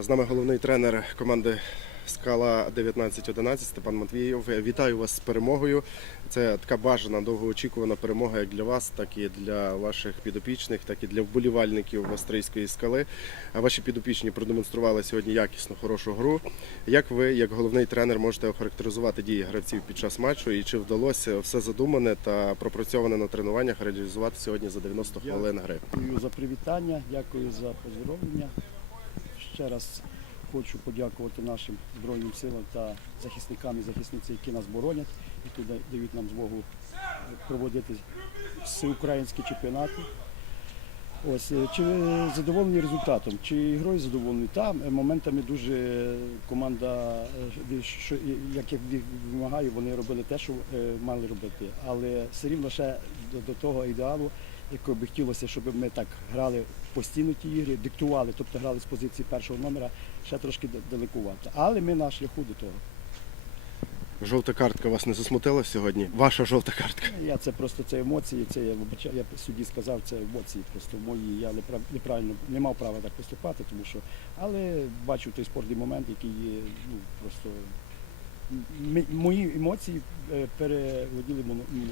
З нами головний тренер команди Скала 1911 Степан Матвієв. Вітаю вас з перемогою. Це така бажана, довгоочікувана перемога як для вас, так і для ваших підопічних, так і для вболівальників австрійської скали. Ваші підопічні продемонстрували сьогодні якісну, хорошу гру. Як ви, як головний тренер, можете охарактеризувати дії гравців під час матчу і чи вдалося все задумане та пропрацьоване на тренуваннях реалізувати сьогодні за 90 хвилин гри? Дякую за привітання, дякую за поздоровлення. Ще раз хочу подякувати нашим Збройним силам та захисникам і захисницям, які нас боронять і тут дають нам змогу проводити всеукраїнські чемпіонати. Ось е, чи задоволені результатом? Чи грою задоволені? Там моментами дуже команда, е, що як я вимагаю, вони робили те, що е, мали робити. Але все рівно ще до того ідеалу, якого би хотілося, щоб ми так грали постійно ті ігри, диктували, тобто грали з позиції першого номера, ще трошки да- далекувато. Але ми на шляху до того. Жовта картка вас не засмутила сьогодні? Ваша жовта картка. Я це просто це емоції, це я вибачаю, я судді сказав, це емоції просто мої. Я неправильно не мав права так поступати, тому що. Але бачу той спортивний момент, який є, ну просто мої емоції переводили переводіли моно- мною.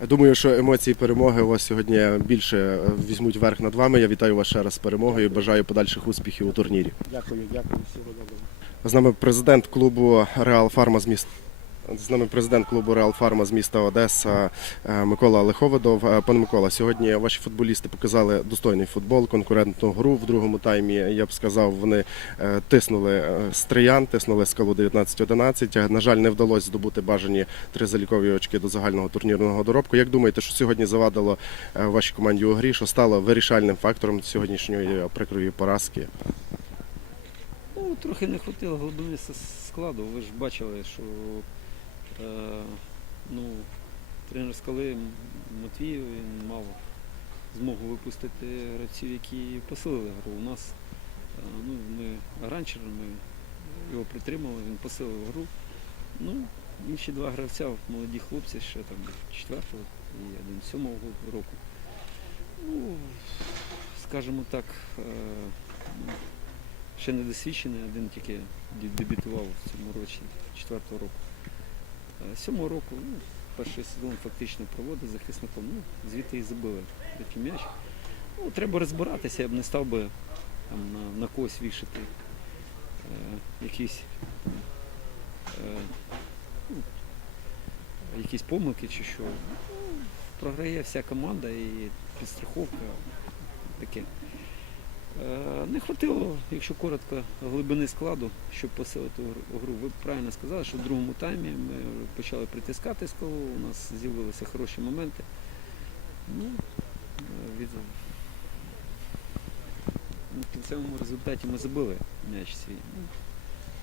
Я Думаю, що емоції перемоги у вас сьогодні більше е, візьмуть верх над вами. Я вітаю вас ще раз з перемогою. Бажаю подальших успіхів у турнірі. Дякую, дякую, всього доброго. З нами президент клубу Реал Фарма з міста. З нами президент клубу Реал Фарма з міста Одеса е, Микола Лиховодов. Е, Пане Микола, сьогодні ваші футболісти показали достойний футбол, конкурентну гру в другому таймі. Я б сказав, вони е, тиснули стриян, тиснули скалу 19-11. Е, На жаль, не вдалося здобути бажані три залікові очки до загального турнірного доробку. Як думаєте, що сьогодні завадило вашій команді у грі, що стало вирішальним фактором сьогоднішньої прикрої поразки? Ну, трохи не хватило глибини складу. Ви ж бачили, що ну, тренер скали Матвіїв він мав змогу випустити гравців, які посилили гру. У нас е, ну, ми гранчери, ми його притримали, він посилив гру. Ну, інші два гравця, молоді хлопці, ще там четвертого і один сьомого року. Ну, скажімо так, е, ще не досвідчений, один тільки дебютував в цьому році, четвертого року. Е, Сьомого року, ну, перший сезон фактично проводить захисником, ну, звідти і забили такий м'яч. Ну, треба розбиратися, я б не став би там, на, на когось вішати е, якісь, е, ну, якісь помилки чи що. Ну, програє вся команда і підстраховка таке. Е, Не хватило, якщо коротко, глибини складу, щоб посилити гру-. Ви правильно сказали, що в другому таймі ми почали притискати скалу, у нас з'явилися хороші моменти. Ну, е, від... ну, в кінцевому результаті ми забили м'яч свій. Ну,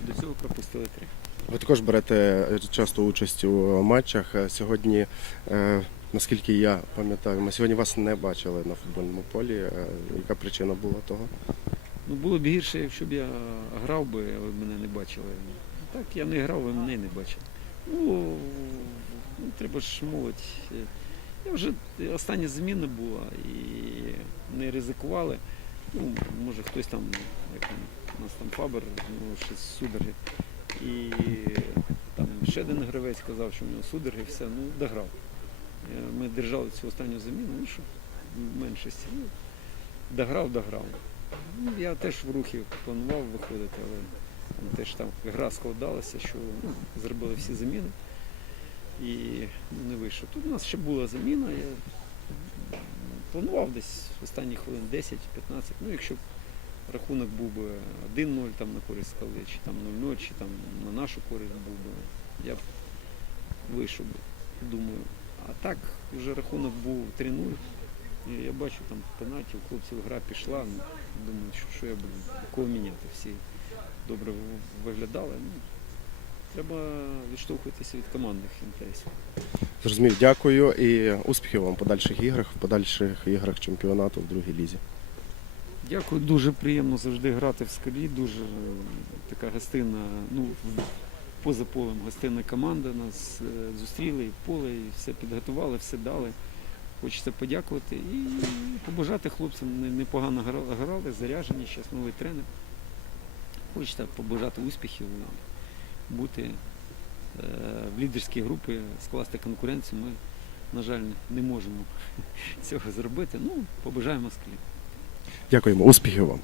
До цього пропустили три. Ви також берете часто участь у матчах. Е, Сьогодні, е, наскільки я пам'ятаю, ми сьогодні вас не бачили на футбольному полі. Е, Яка причина була того? Ну, було б гірше, якщо б я грав би, а ви мене не бачили. Так, я не грав, ви мене не бачили. Ну, ну треба ж молодь. Я вже остання зміна була і не ризикували. Ну, може хтось там, як у нас там Фабер, ну, щось судороги. І там ще один гравець сказав, що у нього судороги, все, ну, дограв. Ми держали цю останню заміну, ну що, в меншості. Ну, дограв, дограв. Ну, я теж в рухи планував виходити, але теж там гра складалася, що ну, зробили всі заміни і не вийшов. Тут у нас ще була заміна, я планував десь останні хвилин 10-15. Ну, якщо б рахунок був би 1-0 там на користь скали, чи там 0-0, чи там на нашу користь був би, я б вийшов би, думаю. А так вже рахунок був 3-0. Я бачу там пенальті, у хлопців гра пішла. Ну, думаю, що, що я буду кого міняти. Всі добре виглядали. Ну, треба відштовхуватися від командних інтересів. Зрозумів, дякую і успіхів вам в подальших іграх, в подальших іграх чемпіонату в другій лізі. Дякую, дуже приємно завжди грати в скалі. Дуже е, така гостинна, ну в- поза полем гостинна команда. Нас е, зустріли поле, і все підготували, все дали. Хочеться подякувати і побажати хлопцям непогано грали, заряжені, зараз новий тренер. Хочеться побажати успіхів, бути е, в лідерській групі, скласти конкуренцію. Ми, на жаль, не можемо цього зробити. Ну, побажаємо москалі. Дякуємо, успіхів вам.